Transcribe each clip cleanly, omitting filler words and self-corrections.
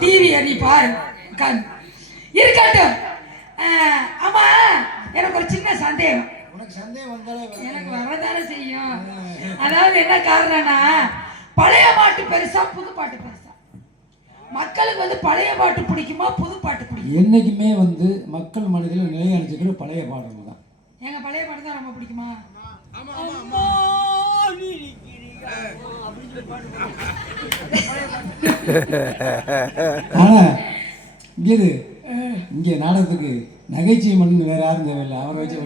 TV நீ பாரு இருக்கட்டும். ஆமா, எனக்கு ஒரு சின்ன சந்தேகம். எனக்கு வரதானே செய்யும். அதாவது என்ன காரணம்னா, பழைய பாட்டு பெருசா புது பாட்டு பெருசா? மக்களுக்கு வந்து பழைய பாட்டு பிடிக்குமா புது பாட்டு பிடிக்கும்? என்னைக்குமே வந்து மக்கள் மனதில் நிலையடைஞ்சுக்கிற பழைய பாடல் தான். எங்க பழைய பாட்டு தான் ரொம்ப பிடிக்குமா? ஆனா இங்கே நாடகத்துக்கு நகைச்சுவை மண் வேற யாரும் தேவையில்லை, அவரை வச்சு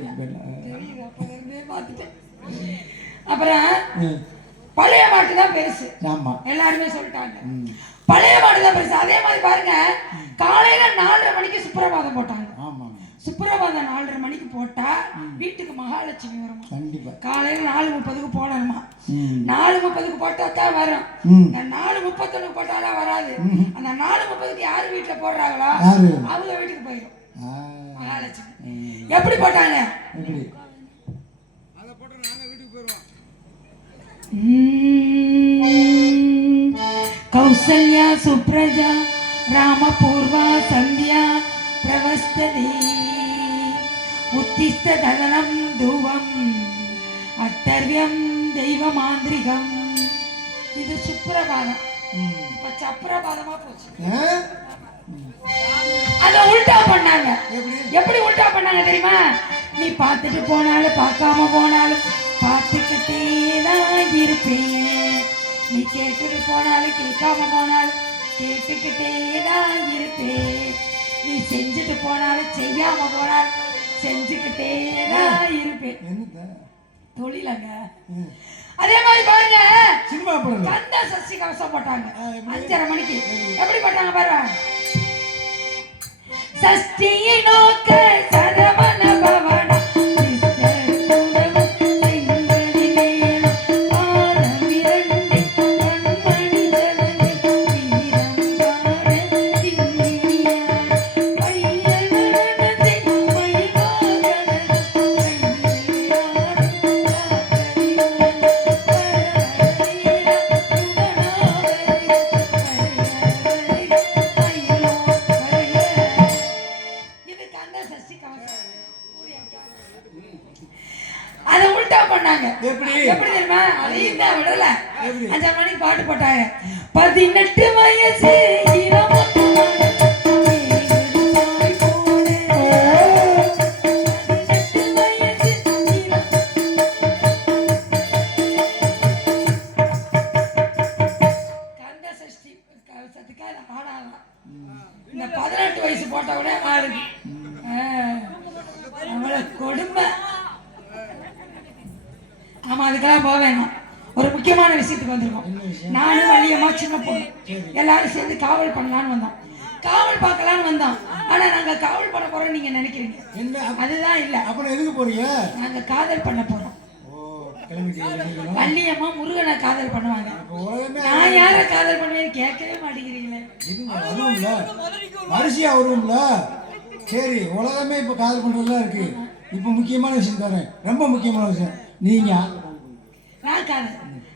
பார்த்துட்டேன். அப்புறம் பழைய பாட்டு தான் பெருசு. ஆமா, எல்லாருமே சொல்லிட்டாங்க பழைய பாட்டு தான் பெருசு. அதே மாதிரி பாருங்க, காலையில 4:30 மணிக்கு சுப்பிரபாதம் போட்டாங்க. ஆமா, சுப்பிரபாதம் 4:30 மணிக்கு போட்டா வீட்டுக்கு மகாலட்சுமி வரும். கண்டிப்பா காலையில 4:30க்கு போடணுமா? 4:30க்கு போட்டாக்கா வரும். 4:31 போட்டாலாம் வராது. அந்த 4:30க்கு யாரு வீட்டுல போடுறாங்களோ அவங்க வீட்டுக்கு போயிடும் மகாலட்சுமி. எப்படி போட்டாங்க? கௌசல்யா சுப்ரஜா ராமபூர்வா சந்தியா பிரவஸ்ததே உத்திஸ்த ததனம் தூவம் அட்டர்வியம் தெய்வமாந்திரிகம். இது சுப்ரபாதம். இப்ப சப்ரபாதமா போச்சு. அத உல்டா பண்ணாங்க. எப்படி உல்டா பண்ணாங்க தெரியுமா? நீ பார்த்துட்டு போனாலும் பார்க்காம போனாலும் பார்த்துக்கிட்டே தான் இருப்பேன். நீ கேட்டுட்டு போனாலும் கேட்காம போனாலும் கேட்டுக்கிட்டே தான் இருப்பேன். நீ செஞ்சுட்டு போனாலும் செய்யாம போனாலும் செஞ்சுக்கிட்டே தான் இருப்பேன். தொழிலங்க. அதே மாதிரி பாருங்க, கந்த சஷ்டி கவசம் போட்டாங்க 5:30 மணிக்கு. எப்படி போட்டாங்க பாருங்க. சஷ்டியை நோக்க சரவண பவன எப்படி தெரியுமா? அதையும் தான் விடல. 5:30 மணிக்கு பாட்டு போட்டாங்க. 18 வயசு கந்த சஷ்டி கவசத்துக்காக ஆடாதான். இந்த 18 வயசு போட்ட கூட ஆடுது. அவளை கொடுமை. ஆமா, அதுக்கெல்லாம் போக வேணாம். ஒரு முக்கியமான விஷயத்துக்கு வந்திருக்கோம். நானும் வள்ளியம்மா சின்ன பொண்ணு எல்லாரும் சேர்ந்து காவல் பண்ணலான்னு வந்தோம். காவல் பார்க்கலான்னு வந்தோம். ஆனா நாங்க காவல் பண்ண போறோம் நீங்க நினைக்கிறீங்க. அதுதான் இல்ல. அப்புறம் எதுக்கு போறீங்க? நாங்க காதல் பண்ண போறோம். வள்ளியம்மா முருகனை காதல் பண்ணுவாங்க. நான் யார காதல் பண்ணுவேன்னு கேட்கவே மாட்டேங்கிறீங்களே. அரிசியா வரும்ல. சரி, உலகமே இப்ப காதல் பண்றதுலாம் இருக்கு. இப்ப முக்கியமான விஷயம் தரேன், ரொம்ப முக்கியமான விஷயம். நீங்க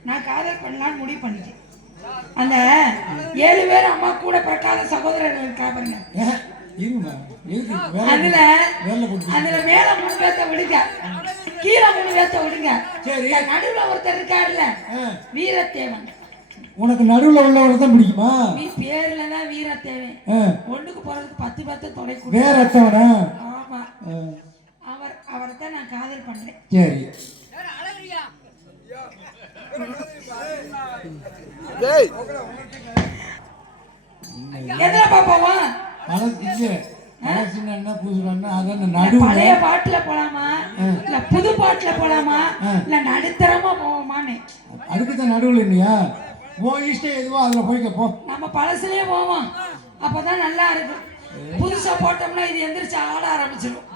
நான் காதல் பண்ணலான்னு முடிவு பண்ணிட்டேன். அந்த 7 பேர் அம்மா கூட பிறக்காத சகோதரர்கள் இருக்கா பாருங்க. அதுல மேல 3 பேர்த்த விடுங்க, கீழே 3 பேர்த்த விடுங்க. நடுவுல ஒருத்தர் இருக்காருல்ல, வீரத்தேவன். உனக்கு நடுவுல உள்ளவரை தான் பிடிக்குமா? நீ பேர்ல தான் வீரத்தேவன். ஒண்ணுக்கு போறதுக்கு 10 பேர்த்த தொலை கூட. வேற அத்தவனா? ஆமா, அவரை தான் நான் காதல் பண்றேன். சரி, எதுல பாப்போமா? பழைய பாட்டுல போலாமா இல்ல புது பாட்டுல போலாமா இல்ல நடுத்தரமா போவோமான்னு? அதுக்குதான் நடுவுல இல்லையா? இஷ்டம் எதுவோ அதுல போய்க்க போ. நம்ம பழசுலயே போவோம், அப்பதான் நல்லா இருக்கும். புதுசா போட்டோம்னா இது எந்திரிச்சு ஆட ஆரம்பிச்சிடும்.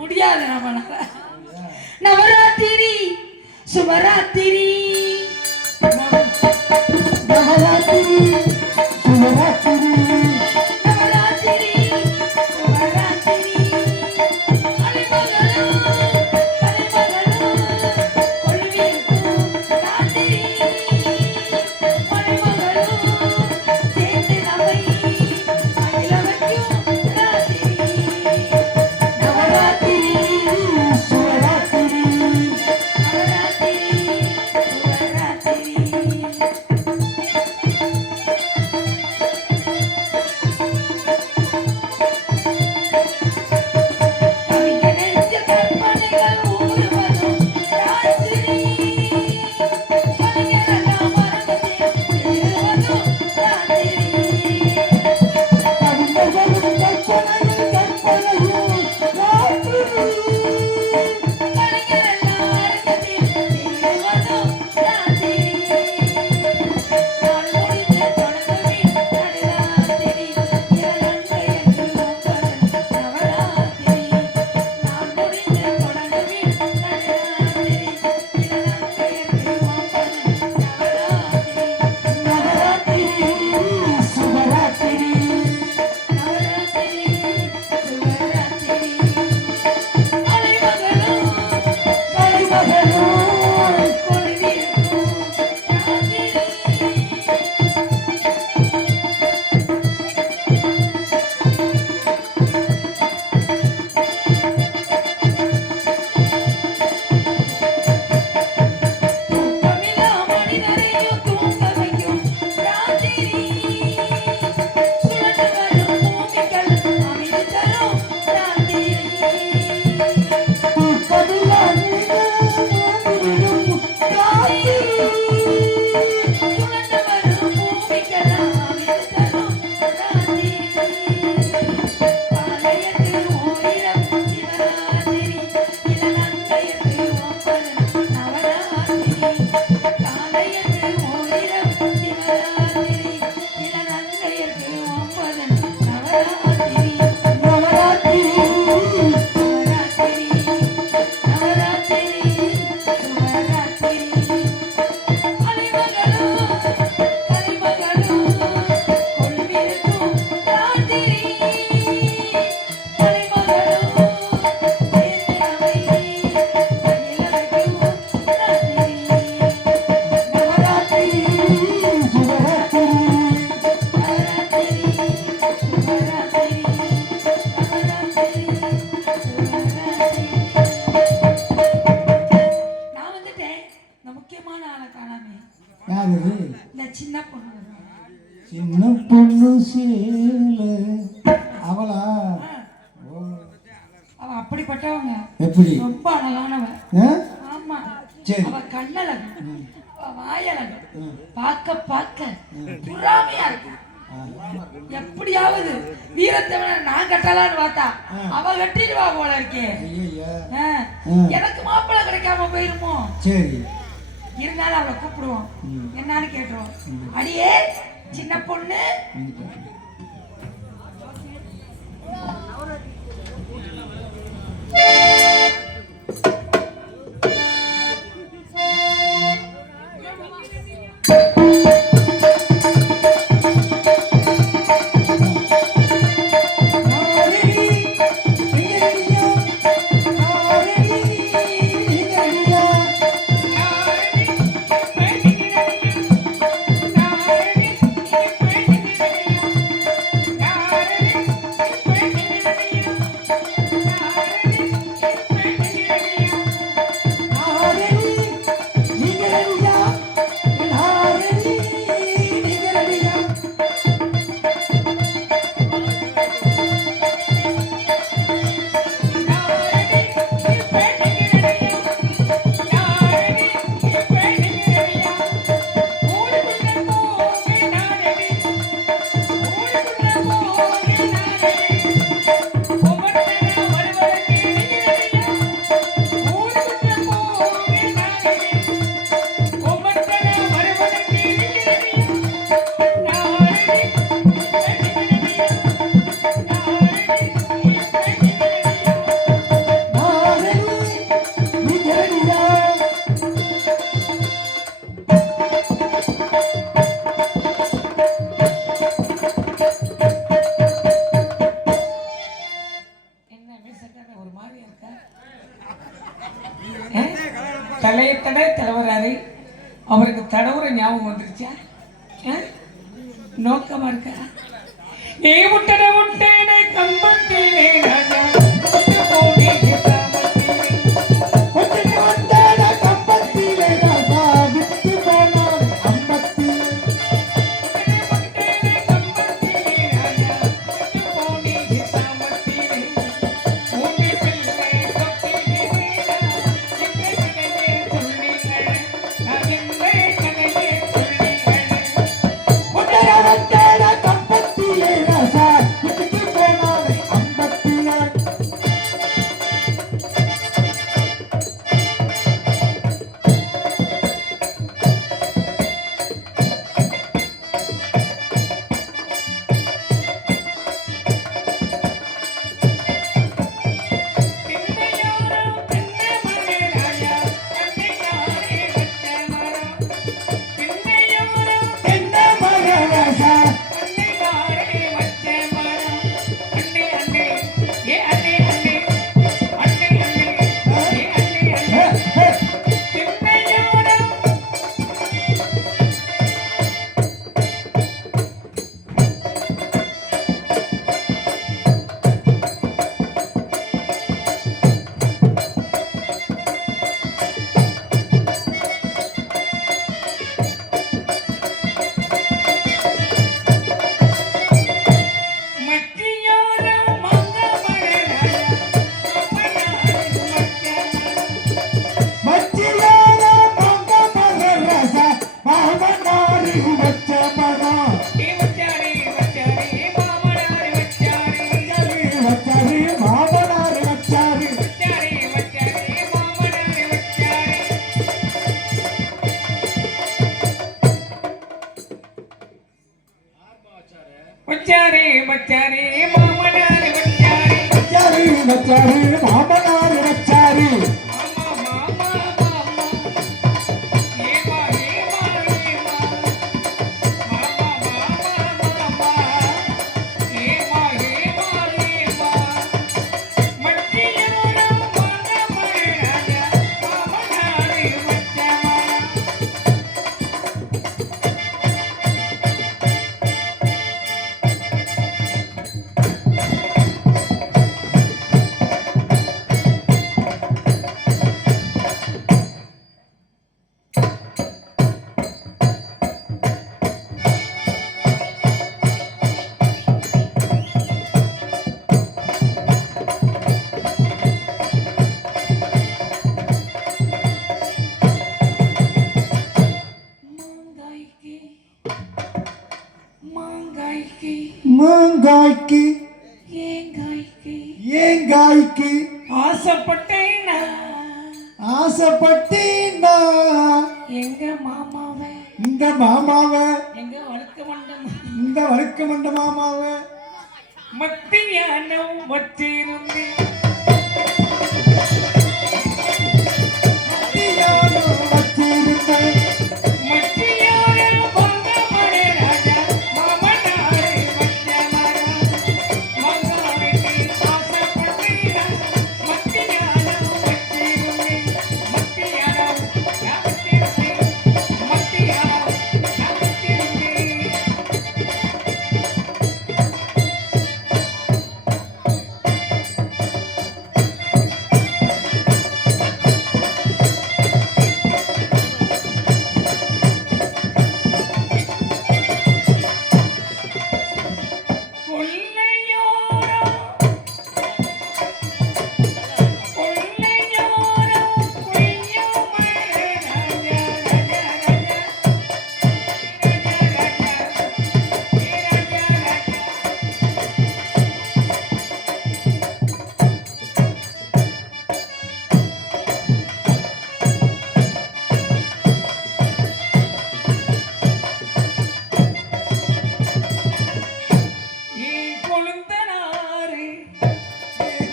முடியாது நம்மளால. நவராத்திரி சுபராத்திரி நவராத்திரி சுபராத்திரி நவராத்திரி சுபராத்திரி அலிமகளோ கொள்வியோ ராத்திரி அலிமகளோ இந்த சின்ன பொண்ணு சின்ன பொண்ணு சேல அவளா? ஓ, அவ அப்படிப்பட்டவங்க. எப்படி? ரொம்ப அழகானவன். ஆ? ஆமா. சரி. அவ கண்ணழகு, அவ வாயழகு, பார்க்க பார்க்க புறாமையா இருக்கு. எப்படியாவது வீரத்தவனை நான் கட்டலான்னு பார்த்தா அவ கட்டிடுவா போல இருக்கே. ஐயையா. எனக்கு மாப்பிள்ளை கிடைக்காம போயிருமோ? சரி. இருந்தாலும் அவளை கூப்பிடுவோம், என்னன்னு கேட்டுருவோம். அடியே சின்ன பொண்ணு, தலையத்தடை தலைவராரு. அவருக்கு தடவுற ஞாபகம் வந்துருச்சா? நோக்கமா இருக்க? ஏ முட்டட முட்டட கம்பத்திலே ராஜா வச்சாரே வச்சாரே மாமனார் வச்சாரே வச்சாரே வச்சாரே மாமனார் வச்சாரே மாமா மாமா மாமா ஏமா ஏமா ஏமா மாமா மாமா மாமா ஏமா ஏமா ஏமா மத்தியோட மாமனார் ராஜா மாமனார் வச்சாரே மாங்காய்க்கு ஏங்காய்க்கு ஏங்காய்க்கு ஆசைப்பட்டேனா ஆசைப்பட்டேனா எங்க மாமாவை இந்த மாமாவை எங்க வழுக்க மண்டம் இந்த வழுக்க மண்ட மாமாவை மத்தியானம் வச்சிருந்து மத்தியானம் வச்சிருந்தேன் மத்தியானம் பொங்கமர ராஜா மாமனாரே மச்சமரா மங்காய்க்கு ஆசைப்பட்டேனா மத்தியானம் வச்சிருந்து மத்தியானம் வச்சிருந்து மத்தியானம் வச்சிருந்து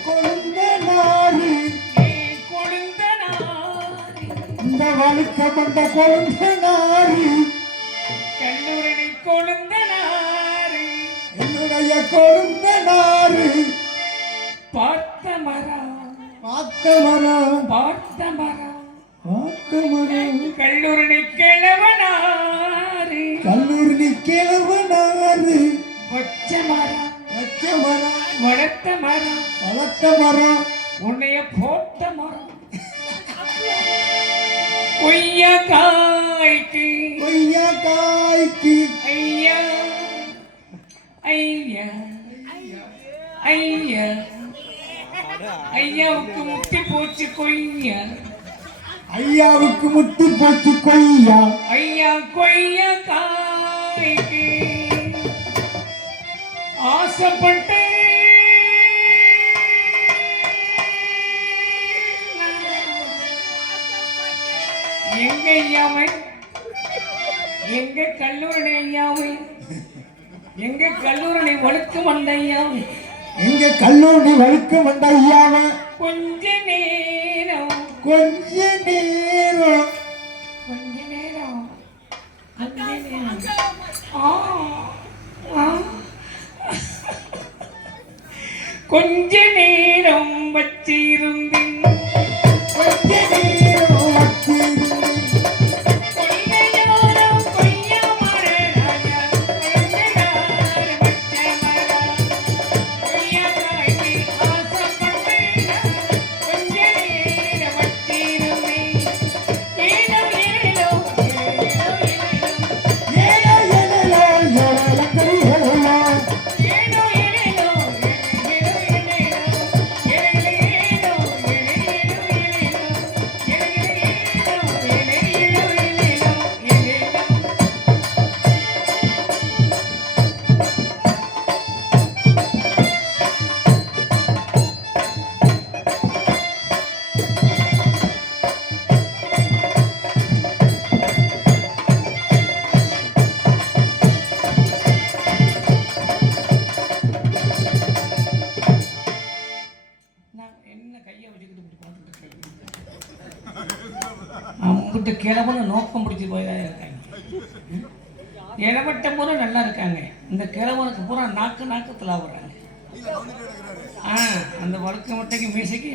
கொழுந்த நாறு இந்த வழுக்க மண்ட கொழுந்த நாறு கல்லூரணி கொழுந்தனாரு என்னுடைய கொழுந்த நாறு பார்த்த மரம் பார்த்த மரம் பார்த்த மரம் பார்த்த மரம் கல்லூரணி கிழவனாரு கல்லூரி கிழவனாறு வச்ச மரம் வச்ச மரம் வளர்த்த மரம் வளர்த்த மரம் உன்னைய போட்ட மரம் கொய்யா காய்க்கு கொய்யா காய்க்கு ஐயா ஐயா ஐயா ஐயாவுக்கு முட்டி போச்சு கொய்யா ஐயாவுக்கு முட்டி போச்சு கொய்யா ஐயா கொய்யா காய்க்கு ஆசைப்பட்டு எங்க ஐயாவை எங்க கல்லூரணி ஐயாவை எங்க கல்லூரணி வழுக்கு வந்த ஐயாவை எங்க கல்லூரி வழுக்க வந்த ஐயாவை கொஞ்ச நேரம் கொஞ்ச நேரம் கொஞ்ச நேரம் கொஞ்ச நேரம் ஆ ஆ கொஞ்ச நேரம் வச்சிருந்தேன் கொஞ்ச நேரம் வச்சிருந்தேன் கொல்லையோரம் கொய்யா மரம் ராஜா கொழுந்தனார் பச்சை மரம் கொய்யா காய்க்கு ஆசைப்பட்டேனா கொஞ்ச நேரம் வச்சிருந்தேன் ஏனோ ஏனோ ஏலோ ஏலோ ஏலக்கடி ஏலோ ஏனோ ஏனோ என்ன கையை வச்சுக்கிட்டு இப்படி பார்த்துட்டு இருக்கேன் அம்பிட்டு கிழவனை நோக்கம் பிடிச்சி போய் தான் இருக்காங்க இளவட்ட பூரா நல்லா இருக்காங்க இந்த கிழவனுக்கு பூரா நாக்கு நாக்கத்தில் ஆகுறாங்க அந்த வழுக்க மட்டைக்கு மீசைக்கு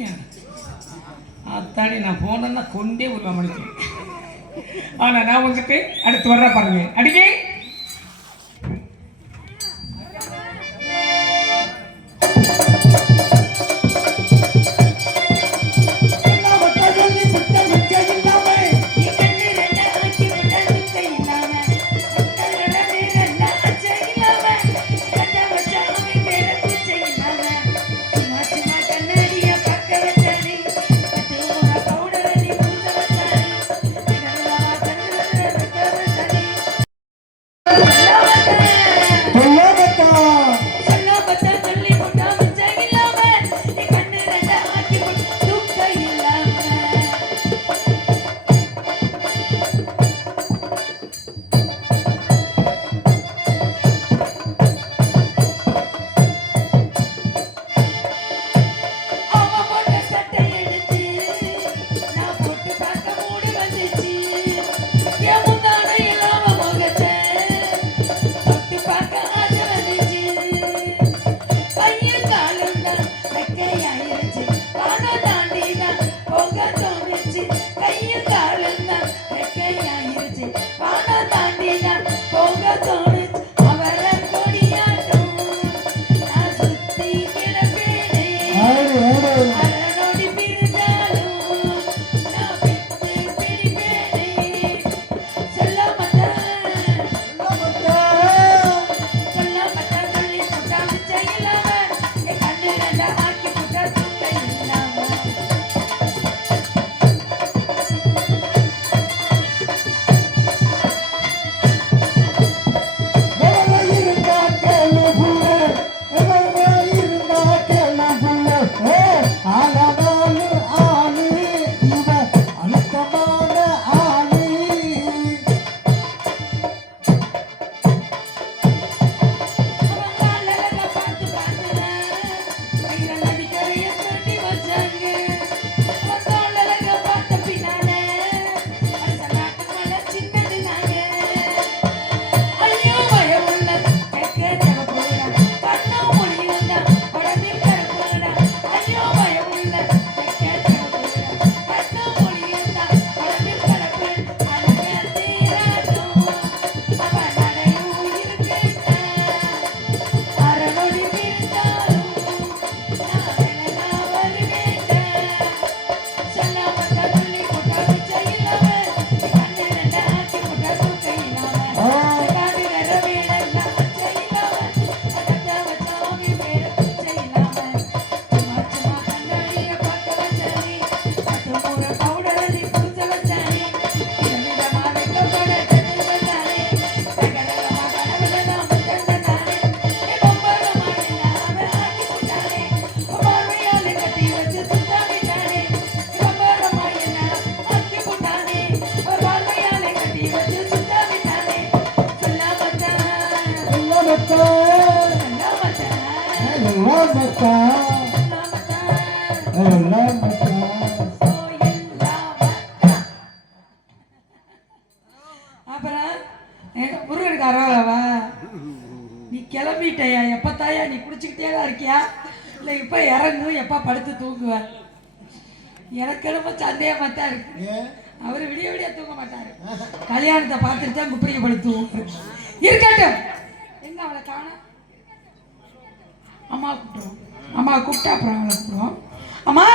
அத்தாடி நான் போனேன்னா கொண்டே ஒரு மணிக்கு ஆனால் நான் வந்துட்டு அடுத்து வர்ற பாருங்க அடிக்கே அப்புறம் எங்க முருகனுக்கு அறவாவா நீ கிளம்பிட்டயா எப்பத்தாயா நீ குடிச்சுக்கிட்டே தான் இருக்கியா இல்லை இப்போ இறங்கு எப்போ படுத்து தூங்குவ எனக்கு ரொம்ப சந்தேகமாக தான் இருக்கு அவர் விடிய விடிய தூங்க மாட்டாரு கல்யாணத்தை பார்த்துட்டு தான் குப்பையை படுத்துவோம் இருக்கட்டும் என்ன அவளை காணோம் அம்மா கூப்பிடுவோம் அம்மா கூப்பிட்டா அப்புறம் அவளை கூப்பிடுவோம் அம்மா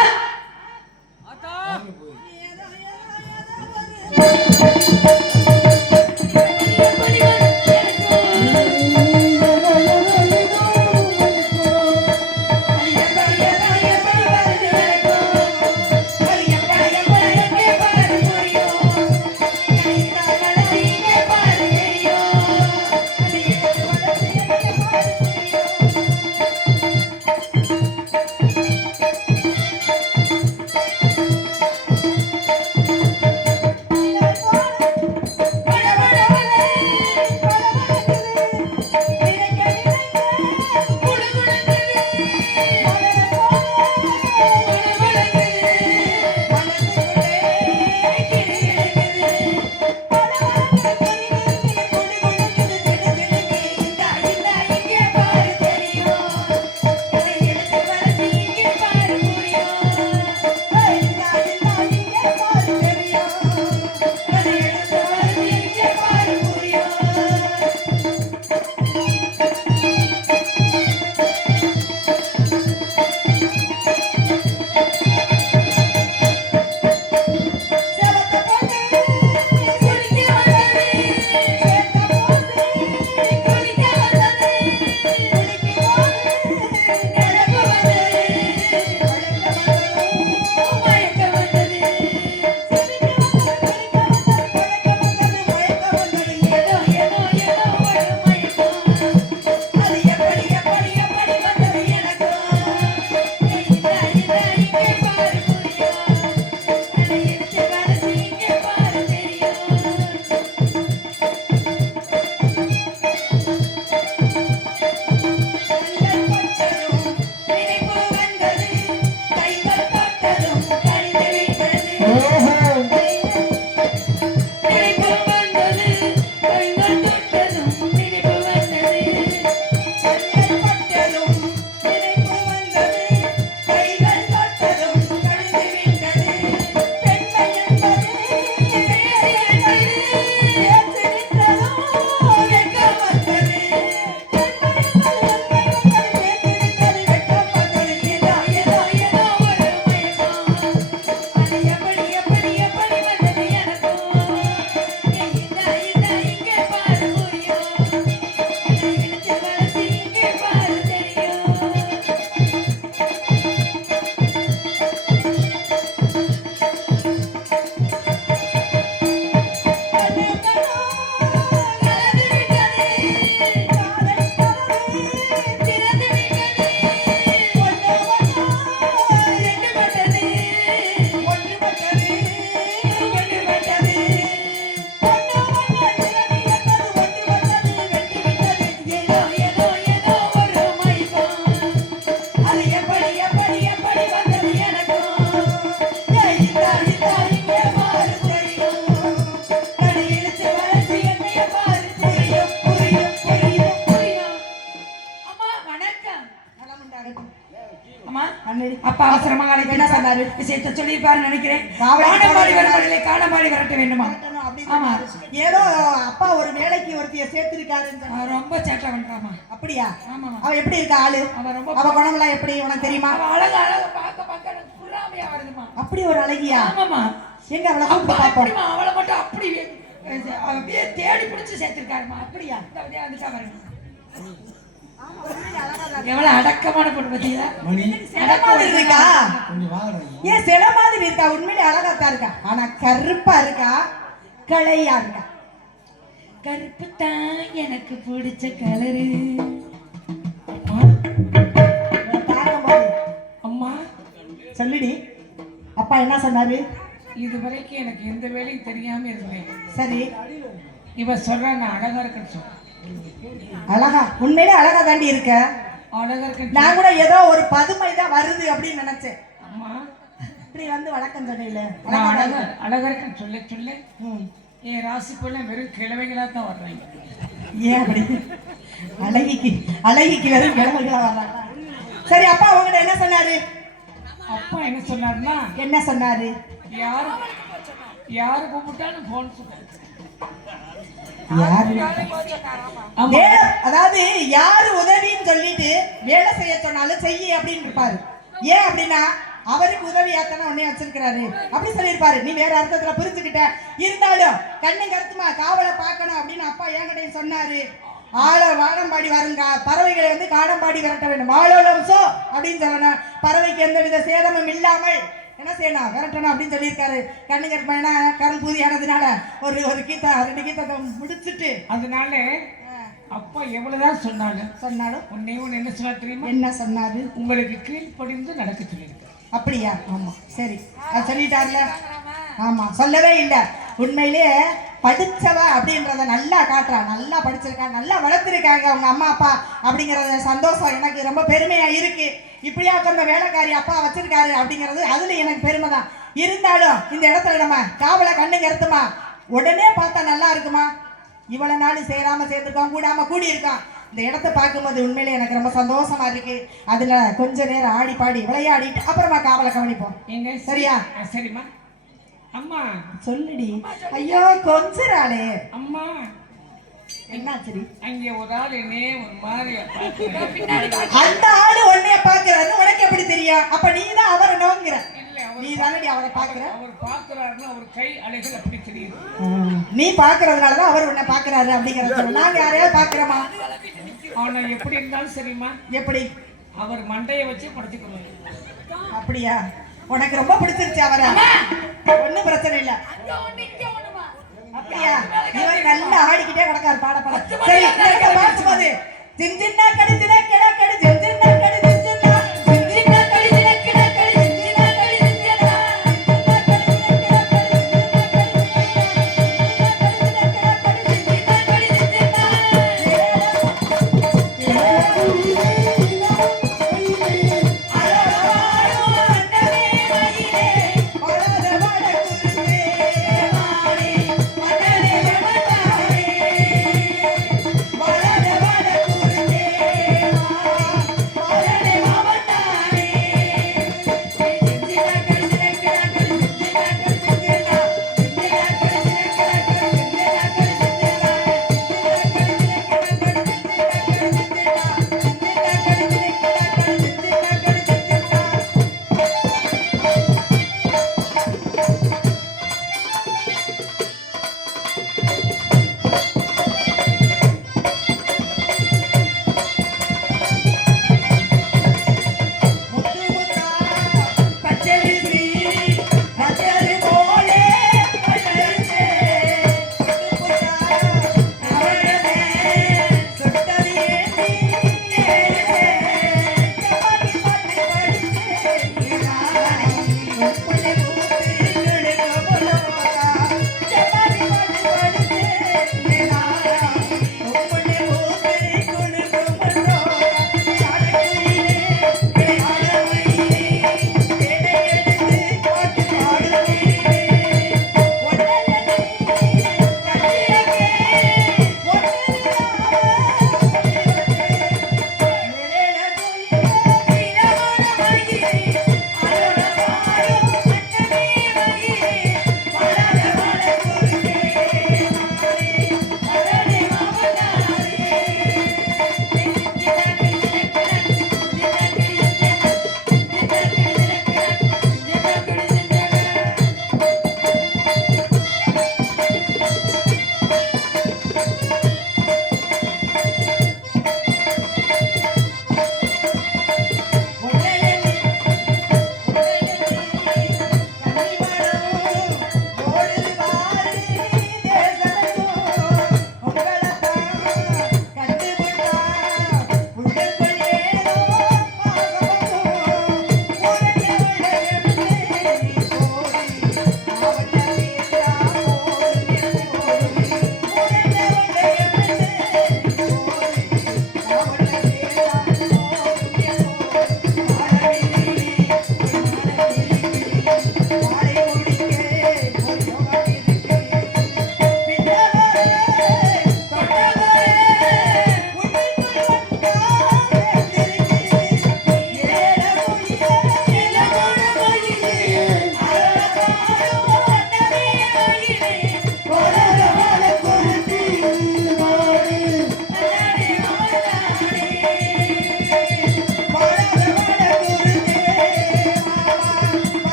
அப்பா அவசரமாக அழைக்கிறாரு விஷயத்தை சொல்லியிருப்பாரு நினைக்கிறேன். காணமாடி வரவில்லை, காணமாடி வரட்ட வேண்டுமா? ஆமா, ஏதோ அப்பா ஒரு வேலைக்கு ஒருத்திய சேர்த்திருக்காரு. ரொம்ப சேட்டை பண்றாமா. அப்படியா? ஆமா. அவ எப்படி இருக்கா ஆளு? அவ குணம்லாம் எப்படி உனக்கு தெரியுமா? அழகு அழகு பார்க்க பார்க்க எனக்கு புறாமையா வருதுமா. அப்படி ஒரு அழகியா? ஆமாமா. எங்க அவளை கூப்பிட்டு பாப்போம். அவளை மட்டும் அப்படி அப்படியே தேடி பிடிச்சு சேர்த்திருக்காருமா. அப்படியா? வந்துட்டா பாருங்க. எவ்வளவு அடக்கமான பொண்ணு பத்தியா? இருக்கா? ஏன் சில மாதிரி இருக்கா? உண்மையிலே அழகாத்தான் இருக்கா. ஆனா கருப்பா இருக்கா, கலையா இருக்கா. கருப்பு தான் எனக்கு பிடிச்ச கலரு. அம்மா சொல்லுடி, அப்பா என்ன சொன்னாரு? இதுவரைக்கும் எனக்கு எந்த வேலையும் தெரியாம இருந்தேன். சரி, இவ சொல்ற நான் அழகா இருக்கேன்னு சொல்றேன். அழகா, உண்மையிலே அழகா தாண்டி இருக்க. அழகா இருக்க. நான் கூட ஏதோ ஒரு பதுமை தான் வருது அப்படின்னு நினைச்சேன். அம்மா இப்படி வந்து வழக்கம் சொன்னையில நான் அழகா இருக்கேன்னு சொல்ல ம். என் ராசி போல வெறும் கிழவைகளா தான் வர்றாங்க. ஏன் அப்படி? அழகிக்கு வெறும் கிழமைகளா வர்றாங்களா? சரி, அப்பா அவங்ககிட்ட என்ன சொன்னாரு? அப்பா என்ன சொன்னாருன்னா, என்ன சொன்னாரு? யாரு கூப்பிட்டாலும் போன் சொன்னாரு. யாரு? ஆமா. அதாவது யாரு உதவின்னு சொல்லிட்டு வேலை செய்ய சொன்னாலும் செய்ய அப்படின்னு இருப்பாரு. ஏன் அப்படின்னா அவருக்கு உதவியாத்தானே உடனே வச்சிருக்கிறாரு அப்படி சொல்லியிருப்பாரு. நீ வேற அர்த்தத்துல புரிஞ்சுக்கிட்ட. இருந்தாலும் கண்ணு கருத்துமா காவலை பார்க்கணும் அப்படின்னு அப்பா என்கிட்ட சொன்னாரு. வானம்பாடி வருங்க, பறவைகளை வந்து காடம்பாடி விரட்ட வேண்டும், வாழோலம்சோ அப்படின்னு சொல்லணும். பறவைக்கு எந்த வித சேதமும் இல்லாமல் என்ன செய்யணும், விரட்டணும் அப்படின்னு சொல்லியிருக்காரு. கண்ணு கருப்பானா கருள் பூதியானதுனால ஒரு கீதா 2 கீதத்தை முடிச்சுட்டு, அதனால அப்பா எவ்வளவுதான் சொன்னாலும் உன்னை என்ன சொன்னா தெரியுமா? என்ன சொன்னாரு? உங்களுக்கு கீழ்ப்படிந்து நடக்க சொல்லியிருக்க. அப்படியா? ஆமா, சரி, அது சொல்லிட்டார்ல. ஆமா, சொல்லவே இல்லை. உண்மையிலே படிச்சவ அப்படின்றத நல்லா காட்டுறா. நல்லா படிச்சிருக்கா, நல்லா வளர்த்துருக்காங்க அவங்க அம்மா அப்பா அப்படிங்கறது சந்தோஷம். எனக்கு ரொம்ப பெருமையா இருக்கு. இப்படியா கொஞ்சம் வேலைக்காரி அப்பா வச்சிருக்காரு அப்படிங்கிறது அதுல எனக்கு பெருமை தான். இருந்தாலும் இந்த இடத்துல நம்ம காவலை கண்ணு கருத்துமா உடனே பார்த்தா நல்லா இருக்குமா? இவ்வளவு நாள் சேராம சேர்ந்துருக்கோம், கூடாம கூடி இருக்கோம். இந்த இடத்த பார்க்கும்போது உண்மையிலே எனக்கு ரொம்ப சந்தோஷமா இருக்கு. அதுல கொஞ்ச நேரம் ஆடி பாடி விளையாடிட்டு அப்புறமா காவலை கவனிப்போம். எங்க சரியா? சரிம்மா. அம்மா சொல்லுடி. ஐயோ கொஞ்சராளே. அம்மா என்ன சரி? அங்கே ஒரு ஆள் என்னே ஒரு மாதிரி அந்த ஆளு உன்னைய பாக்குறாரு, உனக்கு எப்படி தெரியும்? அப்ப நீ தான் அவரை நோங்குற. நீ தானடி அவரை பாக்குற. அவர் பாக்குறாருன்னா அவர் கை அலைகள் அப்படி தெரியுது. நீ பாக்குறதுனாலதான் அவர் உன்னை பாக்குறாரு அப்படிங்கறது. நாங்க யாரையாவது பாக்குறோமா? அவனை எப்படி இருந்தாலும் சரிம்மா. எப்படி? அவர் மண்டையை வச்சு படுத்துக்கணும். அப்படியா? உனக்கு ரொம்ப பிடிச்சிருச்சு அவரை? ஒண்ணும் பிரச்சனை இல்ல. அப்படியா? இவர் நல்லா ஆடிக்கிட்டே கிடக்காரு பாட பாட. சரி, பார்க்கும்போது சின்ன கடி சின்ன கிட கடி சின்ன கடி சின்ன சின்ன கடி சின்ன கிட கடி சின்ன கடி சின்ன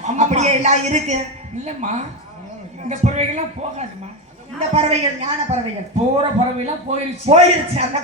அப்படியே எல்லாம் இருக்கு. இல்லம்மா, இந்த பறவைகள்லாம் போகாதுமா. இந்த பறவைகள் ஞான பறவைகள் போற பறவைலாம் போயிருச்சு. போயிருச்சு. அந்த